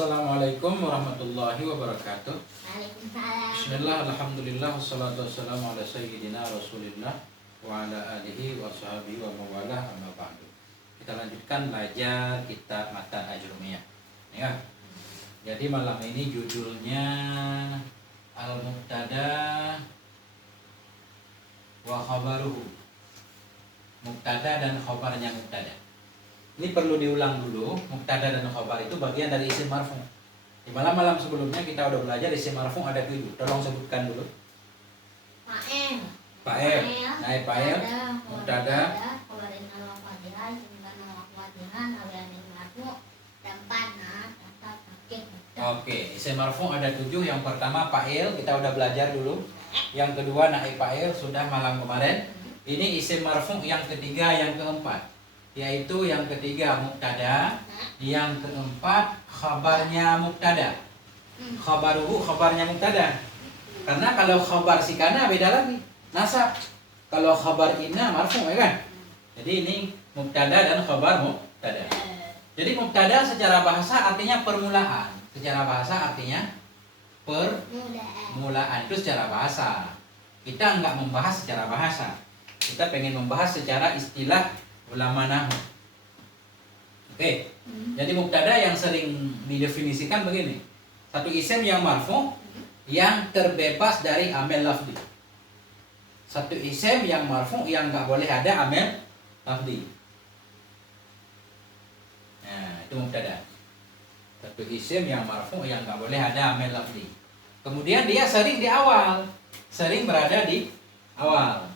Assalamualaikum warahmatullahi wabarakatuh. Waalaikumsalam. Bismillah, alhamdulillah, wassalatu wassalamu ala sayyidina rasulillah wa ala alihi wa sahbihi wa mawalah amma ba'du. Kita lanjutkan belajar kitab Matan Ajrumiyah ya. Jadi malam ini judulnya Al-Mubtada wa khabaruhu. Mubtada dan khabarnya mubtada. Ini perlu diulang dulu, mubtada dan khabar itu bagian dari isim marfu'. Di malam-malam sebelumnya kita udah belajar isim marfu' ada 7. Tolong sebutkan dulu. Fa'il. Fa'il. Nah, fa'il, mubtada, Khabarin al-fadhilah, simpan al-fadhilah, awalanil marfu', tempat tempat sakit. Oke, isim marfu' ada 7. Yang pertama fa'il, kita udah belajar dulu. Yang kedua naib fa'il, sudah malam kemarin. Ini isim marfu' yang ketiga, yang keempat. Yaitu yang ketiga mubtada, yang keempat khabarnya mubtada. Khabaruhu khabarnya mubtada. Karena kalau khabar sikana beda lagi, nasab. Kalau khabar inna marfu' ya kan? Jadi ini mubtada dan khabar mubtada. Jadi mubtada secara bahasa artinya permulaan. Secara bahasa artinya permulaan, itu secara bahasa. Kita enggak membahas secara bahasa. Kita pengen membahas secara istilah ulama nahwu. Oke. Jadi mubtada yang sering didefinisikan begini. Satu isim yang marfu' yang terbebas dari amil lafzi. Satu isim yang marfu' yang nggak boleh ada amil lafzi. Nah, itu mubtada. Satu isim yang marfu' yang nggak boleh ada amil lafzi. Kemudian dia sering di awal, sering berada di awal.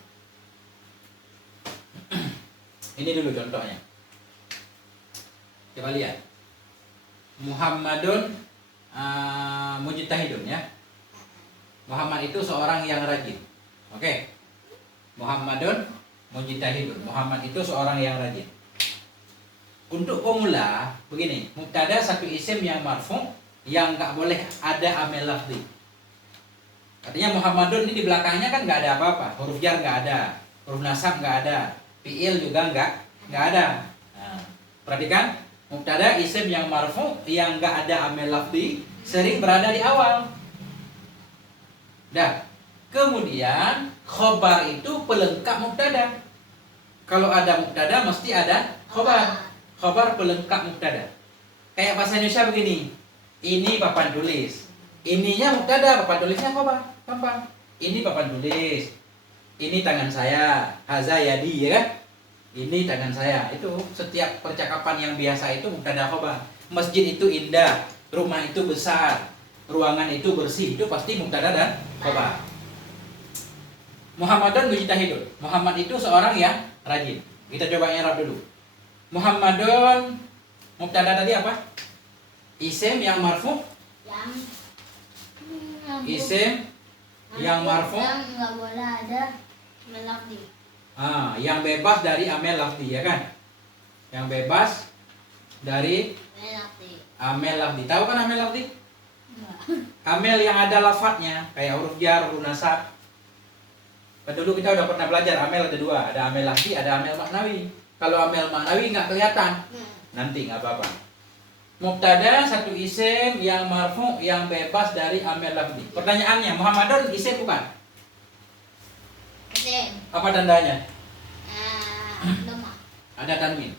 Ini dulu contohnya. Coba lihat. Muhammadun mujtahidun ya. Muhammad itu seorang yang rajin. Oke. Muhammadun mujtahidun. Muhammad itu seorang yang rajin. Untuk pemula begini, mubtada satu isim yang marfu' yang nggak boleh ada amil lafzi. Artinya Muhammadun ini di belakangnya kan nggak ada apa-apa. Huruf jar nggak ada, huruf nasab nggak ada. Fi'il juga nggak ada. Nah, perhatikan, mubtada isim yang marfu' yang nggak ada amil lafzi sering berada di awal. Dah. Kemudian khobar itu pelengkap mubtada. Kalau ada mubtada mesti ada khobar. Khobar pelengkap mubtada. Kayak bahasa Indonesia begini. Ini papan tulis. Ininya mubtada, papan tulisnya khobar. Gampang. Ini papan tulis. Ini tangan saya, haza yadi ya kan? Ini tangan saya. Itu setiap percakapan yang biasa itu mubtada khabar. Masjid itu indah, rumah itu besar, ruangan itu bersih, itu pasti mubtada dan khabar. Muhammadun mujtahidun. Muhammad itu seorang yang rajin. Kita coba i'rab dulu. Muhammadun mubtada tadi apa? Isim yang marfu'. Isim yang marfu' yang nggak boleh ada melafzi. Yang bebas dari amil lafzi ya kan? Yang bebas dari amil lafzi. Tahu kan amil lafzi? Amil yang ada lafadznya kayak huruf jar, huruf nasab. Dulu kita udah pernah belajar amil ada 2, ada amil lafzi, ada amil maknawi. Kalau amil maknawi nggak kelihatan, nanti nggak apa-apa. Mubtada satu isim yang marfu' yang bebas dari amil lafzi. Pertanyaannya, Muhammadun isim bukan? Isim. Apa tandanya? Doma. Ada tanwin.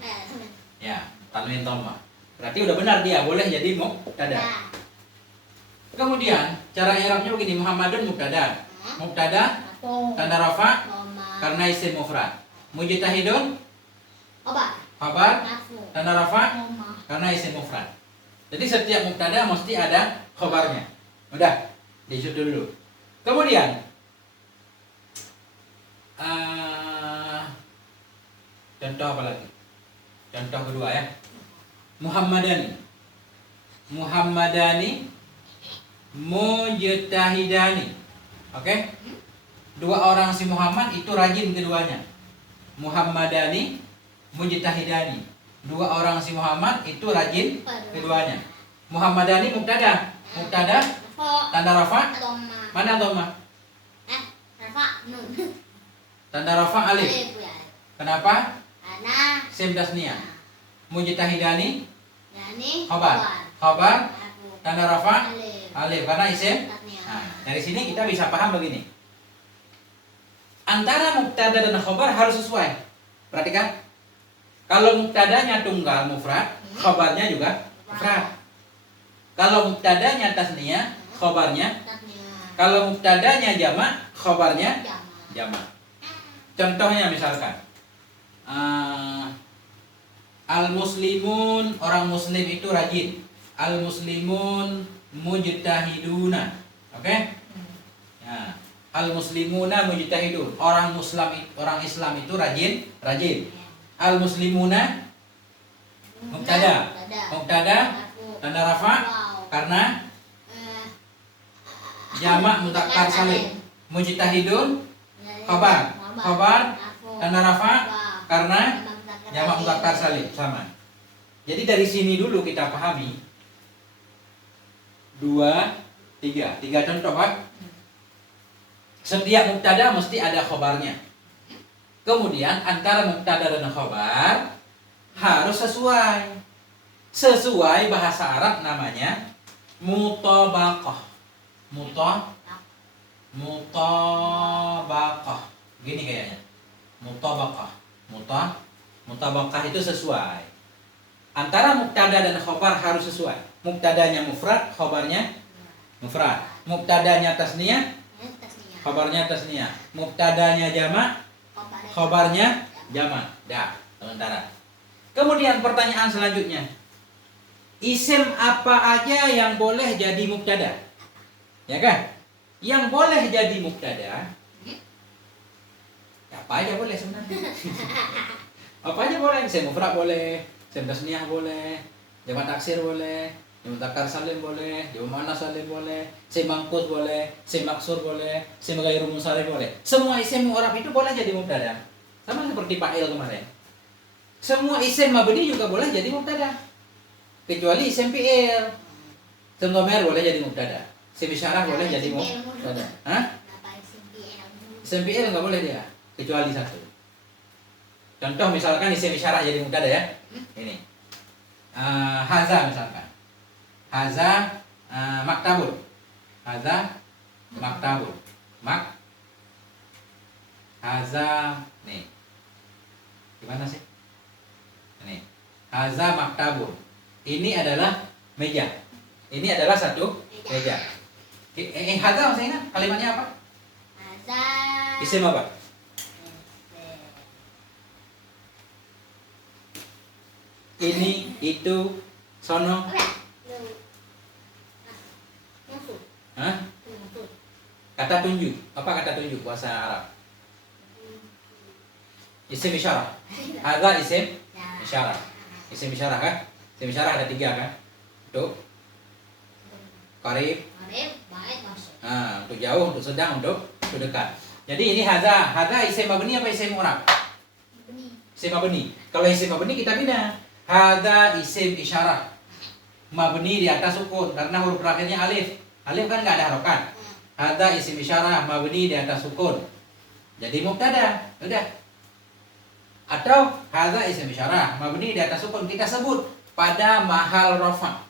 Ya, tanwin dhamma. Berarti udah benar dia boleh jadi mubtada. Kemudian cara i'rabnya begini, Muhammadun mubtada. Mubtada tanda rafa karena isim mufrad. Mujtahidun khabar tanda rafa karena isim mufrad. Jadi setiap mubtada mesti ada khabarnya. Udah, disut dulu. Kemudian contoh apa lagi? Contoh kedua ya. Muhammadani. Muhammadani mujtahidani. Oke? 2 orang si Muhammad itu rajin keduanya. Muhammadani mujtahidani. 2 orang si Muhammad itu rajin keduanya. Muhammadani mubtada. Mubtada tanda rafa. Mana dhamma? Rafa nun. Tanda rafa alif. Kenapa? Karena Sim tasniyah. Mujtahidani yani khabar. Khabar tanda rafa Alif. alif karena isim. Tasnya. Nah, dari sini kita bisa paham begini. Antara mubtada dan khobar harus sesuai. Perhatikan. Kalau mubtadanya tunggal mufrad, khobarnya juga mufrad. Kalau mubtadanya tasniyah, khobarnya. Tasnya. Kalau mubtadanya jamak, khobarnya Jama. jamak. Contohnya misalkan al-muslimun, orang muslim itu rajin. Al-muslimun mujtahiduna. Oke? Ya. Al-muslimuna mujtahidun. Orang Islam itu rajin. Al-muslimuna mubtada. Mubtada tanda rafa Wow. karena Eh, jamak mudzakkar salim. Mujtahidun khabar. Khabar tanda rafa karena jamak mudzakkar salim sama. Jadi dari sini dulu kita pahami 2, 3. 3 contoh, Pak. Setiap mubtada mesti ada khobarnya. Kemudian antara mubtada dan khobar harus sesuai. Sesuai bahasa Arab namanya mutabaqah. Mutabaqah. Gini kayaknya. Mutabaqah. Mutabaqah itu sesuai. Antara mubtada dan khobar harus sesuai. Mubtadanya mufrad, khobarnya mufrad. Mubtadanya tasniyah, khobarnya tasniyah. Mubtadanya jamak, khobarnya jamak. Dah, sementara. Kemudian pertanyaan selanjutnya. Isim apa aja yang boleh jadi mubtada? Ya kan? Yang boleh jadi mubtada, apa aja boleh sebenarnya. Apa aja boleh. Isim mufrad boleh, isim tasniyah boleh, jamak taksir boleh, jamak mudzakkar salim boleh, jamak muannas salim boleh, isim mangkus boleh, isim maksur boleh, isim ghairu munsharif boleh. Semua isim mu'rab itu boleh jadi mubtada. Sama seperti fa'il kemarin. Semua isim mabni juga boleh jadi mubtada. Kecuali isim fi'il. Isim dhamir boleh jadi mubtada. Isim isyarah boleh jadi mubtada. Hah? Isim fi'il enggak boleh dia, kecuali satu. Contoh misalkan isim isyarah jadi mubtada ya. Ini. Haza misalkan. Haza maktabun. Haza maktabun. Haza nih. Gimana sih? Ini. Haza maktabun. Ini adalah meja. Ini adalah satu meja. Haza masih ingat kalimatnya apa? Isim apa? Ini, itu, sono. Hah? Kata tunjuk. Apa kata tunjuk bahasa Arab? Isim isyarah. Haza isim isyarah. Isim isyarah kan? Isim isyarah ada 3 kan? Untuk qarib, untuk jauh, untuk sedang, untuk dekat. Jadi ini haza. Haza isim mabni apa isim mu'rab? Isim mabni. Kalau isim mabni kita bina. Haza isim isyarah. Mabni di atas sukun karena huruf terakhirnya alif. Alif kan nggak ada harokat. Haza isim isyarah mabni di atas sukun. Jadi mubtada. Udah. Atau haza isim isyarah mabni di atas sukun kita sebut pada mahal rafa.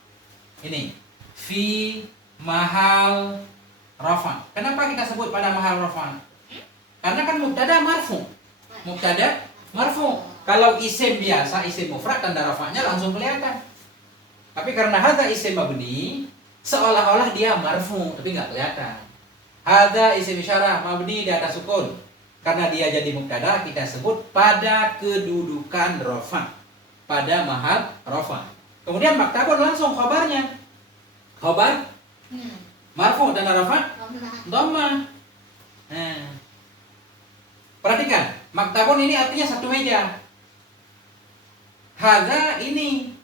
Ini fi mahal rafa. Kenapa kita sebut pada mahal rafa? Karena kan mubtada marfu. Mubtada marfu. Kalau isim biasa, isim mufrad tanda rafanya langsung kelihatan. Tapi karena hadza isim mabni, seolah-olah dia marfu, tapi nggak kelihatan. Hadza isim isyarah mabni di atas sukun. Karena dia jadi mubtada, kita sebut pada kedudukan rafa, pada mahal rafa. Kemudian maktabun langsung khabarnya. Khabar marfu tanda rafa dhamma. Nah. Perhatikan, maktabun ini artinya satu meja. Hadza ini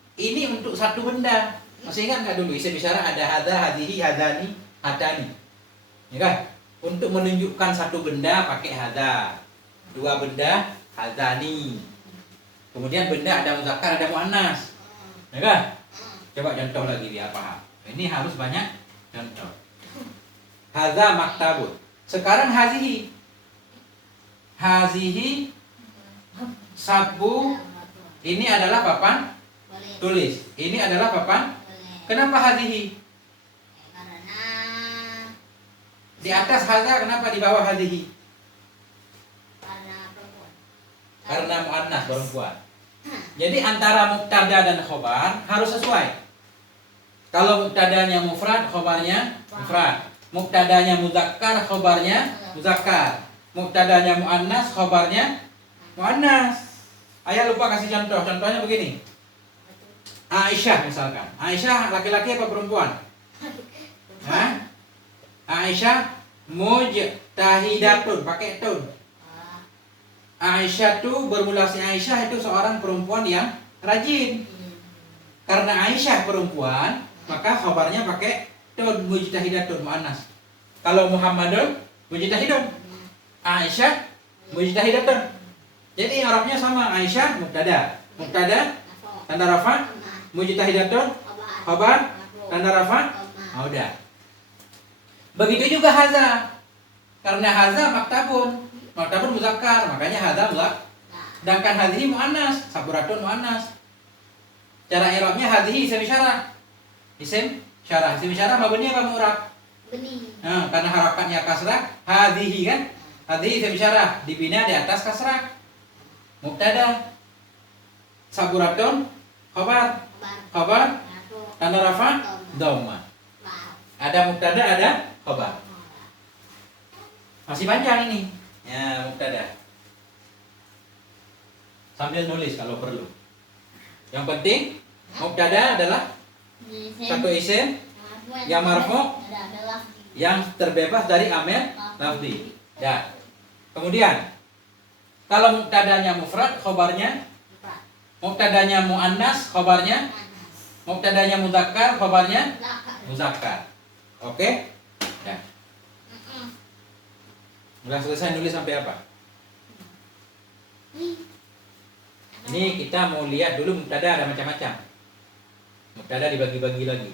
untuk satu benda. Masih ingat nggak dulu isim isyarah ada hadza, hadhihi, hadzani, hadani. Ya kan? Untuk menunjukkan satu benda pakai hadza. 2 benda hadzani. Kemudian benda ada muzakkar, ada muannas. Ya kan? Coba contoh lagi biar paham. Ini harus banyak contoh. Hadza maktabun. Sekarang hazihi. Hazihi sabu. Ini adalah papan tulis. Ini adalah papan. Kenapa hazihi? Di atas hadza, kenapa di bawah hadhihi? Karena perempuan. Karena muannas perempuan. Jadi antara mubtada dan khobar harus sesuai. Kalau mubtadanya mufrad, khobarnya mufrad. Mubtadanya muzakkar, khobarnya muzakkar. Mubtadanya muannas, khobarnya muannas. Ayah lupa kasih contoh. Contohnya begini. Aisyah misalkan. Aisyah laki-laki apa perempuan? Hah? Aisyah mujtahidatun, pakai tun. Aisyah itu bermula si Aisyah itu seorang perempuan yang rajin. Karena Aisyah perempuan, maka khabarnya pakai tun, mujtahidatun, muannas. Kalau Muhammadun mujtahidun. Aisyah mujtahidatun. Jadi Arabnya sama, Aisyah mubtada. Mubtada tanda rafa, mujtahidatun khabar tanda rafa. Udah. Begitu juga haza. Karena haza maktabun. Maktabun muzakkar, makanya haza muzakkar. Sedangkan hadhihi muannas, saburatun muannas. Cara i'rabnya hadhihi isim isyarah. Isim syarah. Isim syarah mabni apa mu'rab? Benih. Nah, karena harakannya kasrah, hadhihi kan? Hadhihi isim syarah dibina di atas kasrah. Mubtada. Saburatun khabar. Khabar tanda rafa dhamma. Ada mubtada, ada khabar. Masih panjang ini. Ya, mubtada. Sambil nulis kalau perlu. Yang penting mubtada adalah satu isim yang marfu yang terbebas dari amil lafzi. Ya. Kemudian kalau mubtadanya mufrad, khabarnya mubtadanya muannas, khabarnya mubtadanya muzakkar, khabarnya muzakkar. Oke? Ya. Udah selesai nulis sampai apa? Ini kita mau lihat dulu mubtada ada macam-macam. Mubtada dibagi-bagi lagi.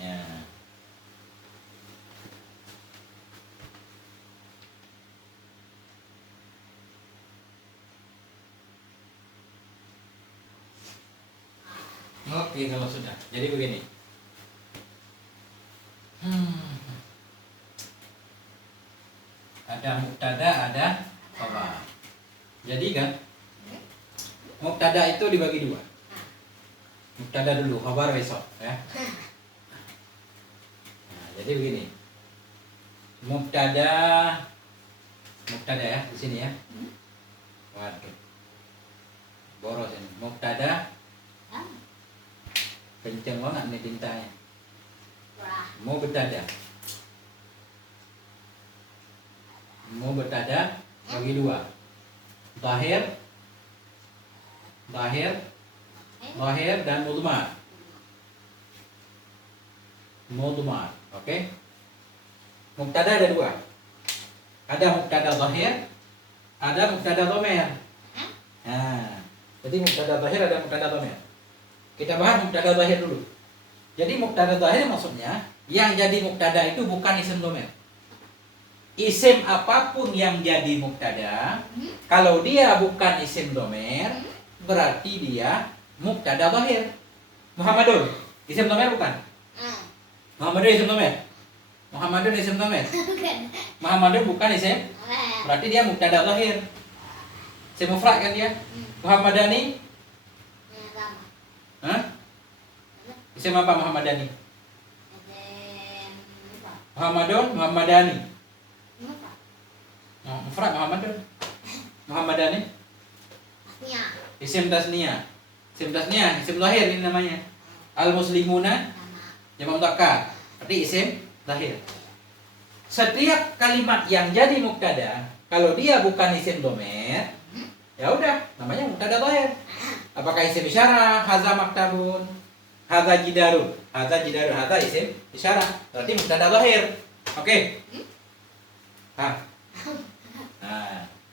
Ya. Oke, kalau sudah. Jadi begini. Ada mubtada, ada khabar. Jadi kan mubtada itu dibagi dua. Mubtada dulu, khabar besok ya. Nah, jadi begini. Mubtada ya di sini ya. Waduh. Boros ini. Mubtada kenceng banget nih tintanya. Mubtada bagi dua. Zahir dan mudmar. Oke. Mubtada ada dua. Ada mubtada zahir, ada mubtada dhamir. Nah, jadi mubtada zahir ada mubtada dhamir. Kita bahas mubtada zahir dulu. Jadi mubtada zahir maksudnya yang jadi mubtada itu bukan isim dhamir. Isim apapun yang jadi mubtada, kalau dia bukan isim dhamir, berarti dia mubtada zahir. Muhammadun isim dhamir bukan? Muhammadun isim dhamir. Muhammadun bukan isim, berarti dia mubtada zahir. Isim mufrad kan dia? Muhammadani? Hah? Isim apa Muhammadani? Muhammadani. Mufrad Muhammadani. Isim tasniyah. Isim zahir ini namanya. Al-muslimuna jamak mudzakkar. Berarti isim zahir. Setiap kalimat yang jadi mubtada, kalau dia bukan isim dhamir, ya udah namanya mubtada zahir. Apakah isim isyarah, hadza maktabun, hadza jidarun, hadza isim isyarah. Berarti mubtada zahir. Oke. Nah,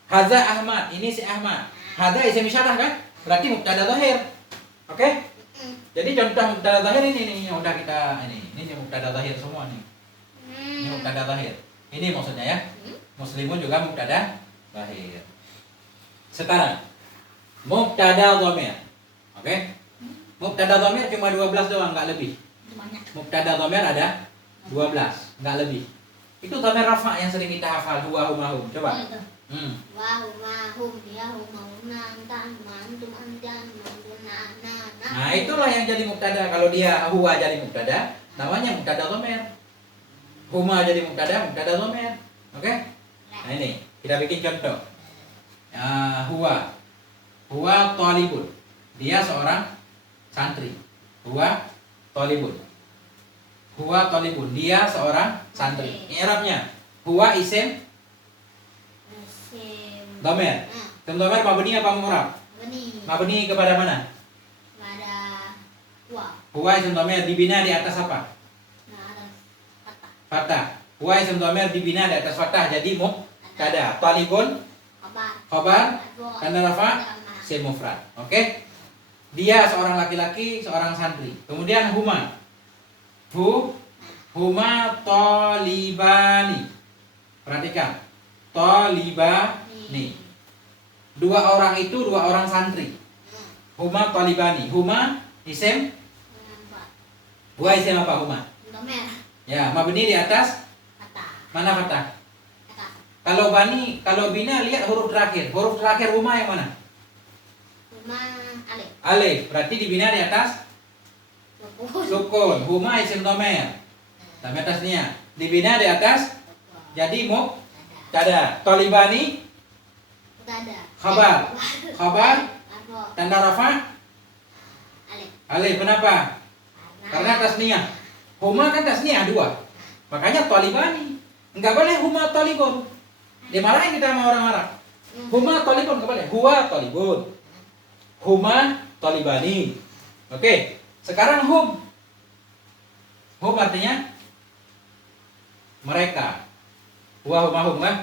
hadza Ahmad, ini si Ahmad. Hadza isim isyarah kan? Berarti mubtada zahir. Oke? Jadi contoh mubtada zahir ini yang udah kita ini mubtada zahir semua nih. Ini mubtada zahir. Ini maksudnya ya. Muslimun juga mubtada zahir. Sekarang mubtada dhamir. Oke? Mubtada dhamir cuma 12 doang, enggak lebih. Mubtada dhamir ada 12, nggak lebih. Itu dhamir rafa yang sering kita hafal, huwa, huma, hum. Coba. Itu. Wa huma hum ya huma huna antan mantum antan mantuna ana. Nah, itulah yang jadi mubtada. Kalau dia huwa jadi mubtada, namanya mubtada dhamir. Huma jadi mubtada dhamir. Oke? Nah, ini kita bikin contoh. Huwa thalibun. Dia seorang santri. Huwa thalibun. Huwa thalibun. Dia seorang santri. I'rabnya huwa isim dhamir. Isim dhamir mabni apa mu'rab? Mabni kepada mana? Pada wa. Huwa isim dhamir dibina di atas apa? Nah, ada kata. Fathah. Huwa isim dhamir dibina di atas fathah jadi mubtada. Thalibun khabar tanda rafa isim mufrad. Oke? Dia seorang laki-laki, seorang santri. Kemudian huma. Huma talibani. Perhatikan. Talibani. Dua orang itu dua orang santri. Huma talibani. Huma isim. Huwa isim apa huma? Dhamir. Ya, mabni di atas Kata. mana fathah? Kata. Kalau bina lihat huruf terakhir. Huruf terakhir huma yang mana? Huma alif. Alif. Berarti dibina di atas sukun. Huma isim dhamir. Dhamir tasnya. Dibina di atas jadi mubtada. Talibani Tada. khabar. Khabar Arbo. tanda rafa Alif. alif. Kenapa? Karena tasniyah. Huma kan tasniyah dua. Makanya talibani. Enggak boleh huma talibun. Dimarahin kita sama orang Arab. Huma talibun enggak boleh. Huwa talibun. Huma talibani. Oke. Sekarang hum. Hum artinya mereka. Huwa huma hum kan?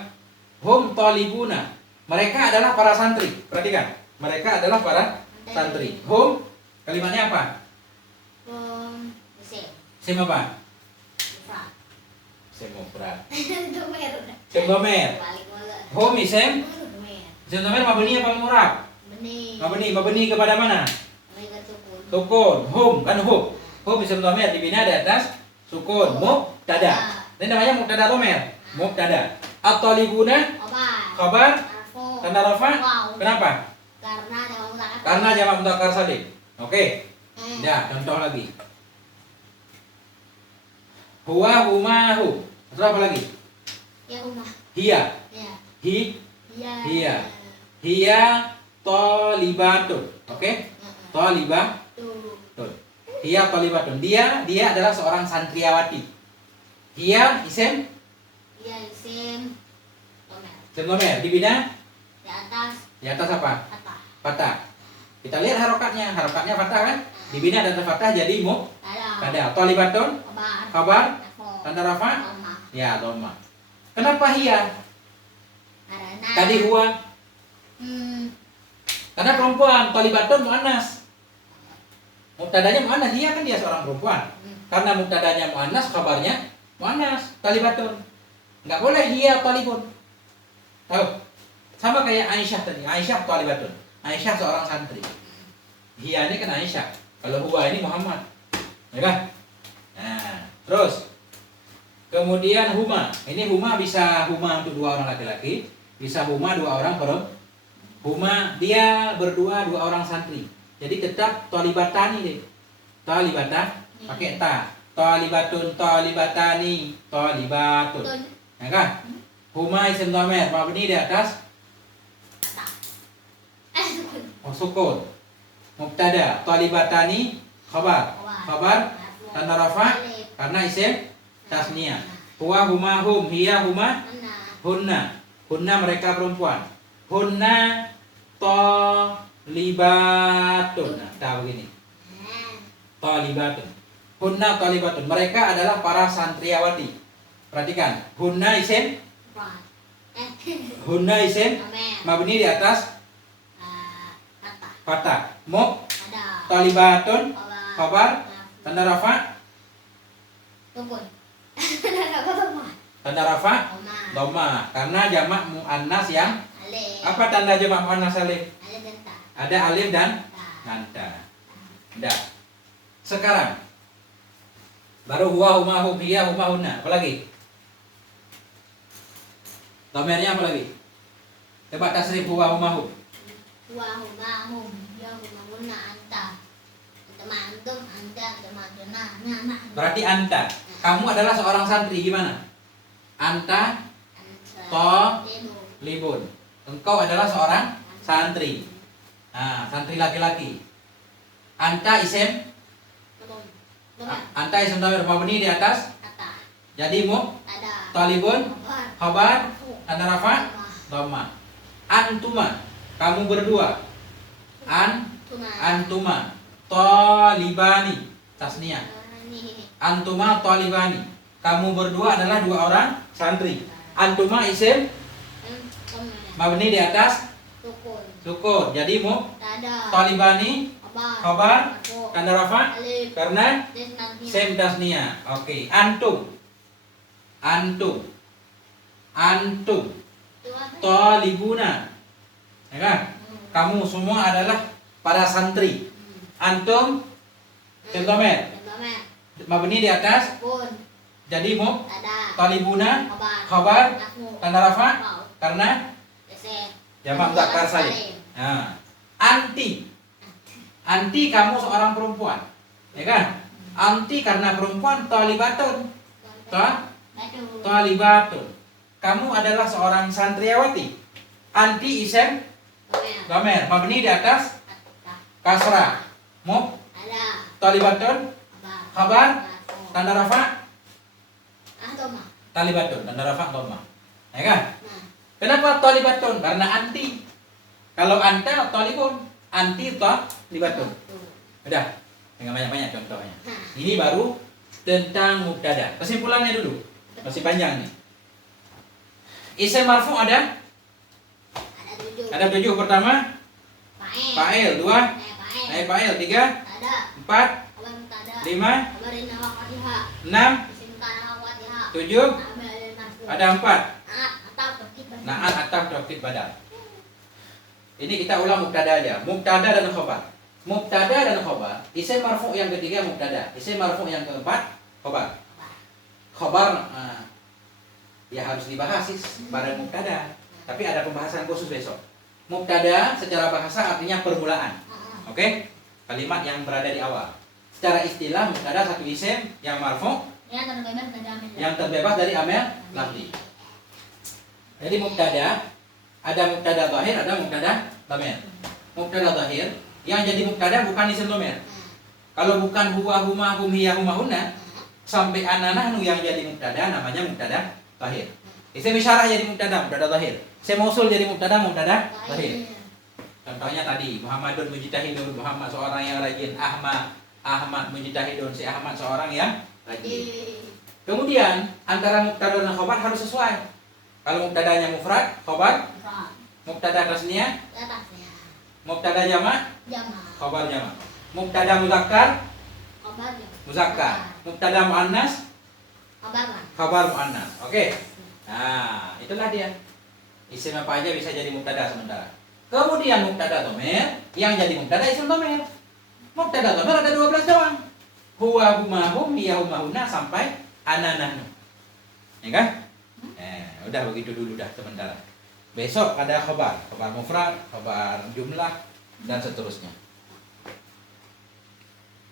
Hum talibuna. Mereka adalah para santri. Perhatikan. Mereka adalah para santri. Hum kalimatnya apa? Isim. Isim apa? Mufrad. Isim mufrad. Dhamir. Isim dhamir. Balik mula. Hum isim. Dhamir. Isim dhamir mabni apa mu'rab? Benih. Mabni kepada mana? Mereka sukun. Sukun. Hum kan hum. Hum isim dhamir dibina di atas sukun. Mubtada. Ini namanya mubtada dhamir. Mubtada. At-talibuna Obat. khabar Arfo. tanda rafa. Wow. Kenapa? Karena ada mutakat. Karena jamak mudzakkar salim. Oke. Ya, contoh lagi. Huwa huma hu. Terus apa lagi? Ya rumah. Hiya. Ya. Hiya. Iya. Hiya thalibatun. Oke? Thalibatun. Tuh. Hiya thalibatun. Dia adalah seorang santriawati. Hiya isim Iya isim. Dhamir. isim dhamir dibina Di di atas apa? kata. Fathah. Kita lihat harokatnya. Harokatnya fathah kan? Dibina di atas fathah jadi Ada. thalibatun Obat. khabar Arfo. tanda rafa. Rumah. Ya, dhamma. Kenapa hiya? Karena. Tadi huwa. Karena perempuan, thalibatun muannas. Mubtadanya muannas, hiya kan dia seorang perempuan. Karena mubtadanya muannas, kabarnya muannas, thalibatun. Enggak boleh hiya talibun. Tahu? Sama kayak Aisyah tadi. Aisyah thalibatun. Aisyah seorang santri. Hiya ini kan Aisyah. Kalau huwa ini Muhammad. Ya kan? Nah, terus kemudian huma. Ini huma bisa huma untuk dua orang laki-laki, bisa huma dua orang perempuan. Huma dia berdua dua orang santri. Jadi tetap thalibatani deh. Thalibatan pakai ta. Thalibatun, thalibatani, thalibatun. Betul. Ya kan? Huma isim dhamir mabni di atas Kata. Sukun. sukun. Mubtada, thalibatani khabar. Khabar tanda rafa Alif. karena isim tasniyah. Huwa huma hum, hiya huma Mana. hunna. Hunna mereka perempuan. Hunna talibatun. Nah, tahu begini. Talibatun. Hunna talibatun. Mereka adalah para santriawati. Perhatikan. Hunna isim. Mufrad. Hunna isim. Dhamir. Mabni di atas Kata. fathah. Mub. Ada. Talibatun. Obat. Khabar. Tanda rafa. Sukun. Ada kata rumah. Tanda rafa. Rumah. Dhamma. Karena jamak muannas yang Alif. apa tanda jamak muannas alif? Alif dan ta. Ada alif dan Ta. nanda. Dah. Sekarang Baru huwa, huma, hum, hiya, huma, hunna. Apa lagi? Domirnya apa lagi? Coba tasrif huwa, huma, hum. Huwa huma hum hiya huma hunna anta. Anta antum anta antuna nana. Berarti anta. Kamu adalah seorang santri gimana? Anta Anta. libun. Engkau adalah seorang santri. Nah, santri laki-laki. Anta isim. Anta isim dhamir mabni di atas. Jadi talibun khabar tanda rafa dhamma. Antuma, kamu berdua. Antuma talibani tasniah. Antuma talibani, kamu berdua adalah dua orang santri. Antuma isim mabni di atas sukun. Jadi talibani khabar tanda rafa karena sim tasniah. Oke, antum talibuna, ya kan? Kamu semua adalah para santri. Antum contohnya mabni di atas jadi talibuna khabar tanda rafa karena jamak muzakkar salim. Nah, anti kamu seorang perempuan, ya kan? Anti karena perempuan talibatun. Talibatun. Kamu adalah seorang santriawati. Anti isim dhamir mabni di atas kasrah. Talibatun khabar tanda rafa talibatun tanda rafa dhamma. Ya kan? Kenapa talibatun? Karena anti. Kalau anta talibun, anti talibatun. Udah, dengan banyak-banyak contohnya. Ini baru tentang mubtada. Kesimpulannya dulu. Masih panjang nih. Isim marfu ada 7. Pertama fa'il, 2 naib fa'il, 3 4 5 6 7 ada 4 na'at atau taukid badal. Ini kita ulang mubtada aja. Mubtada dan khabar. Mubtada dan khabar. Isim marfu yang ketiga mubtada. Isim marfu yang keempat khabar. Khabar ya harus dibahas sih pada mubtada. Tapi ada pembahasan khusus besok. Mubtada secara bahasa artinya permulaan. Oke? Kalimat yang berada di awal. Secara istilah mubtada satu isim yang marfu yang terbebas dari amil lafzi. Jadi mubtada ada mubtada zahir, ada mubtada dhamir. Mubtada zahir yang jadi mubtada bukan isim dhamir. Kalau bukan huwa, huma, hum, hiya, huma, hunna sampai ana, nahnu yang jadi mubtada namanya mubtada zahir. Isim isyarah jadi mubtada zahir. Isim mausul jadi mubtada zahir. Contohnya tadi Muhammadun mujtahidun, Muhammad seorang yang rajin. Ahmad mujtahidun, si Ahmad seorang yang rajin. Kemudian antara mubtada dan khabar harus sesuai. Kalau mubtadanya mufrad, khabar mubtada tasniyah, mubtada jamak, khabar jamak. Mubtada muzakkar, muzakkar. Mubtada muannas, khabar muannas. Oke. Nah, itulah dia. Isim apa aja bisa jadi mubtada sementara. Kemudian mubtada dhamir yang jadi mubtada isim dhamir. Mubtada dhamir ada 12 doang. Huwa, huma, hum, hiya, huma, hunna sampai ana, nahnu. Ya kan? Udah begitu dulu dah sementara. Besok ada khabar mufrad, khabar jumlah dan seterusnya.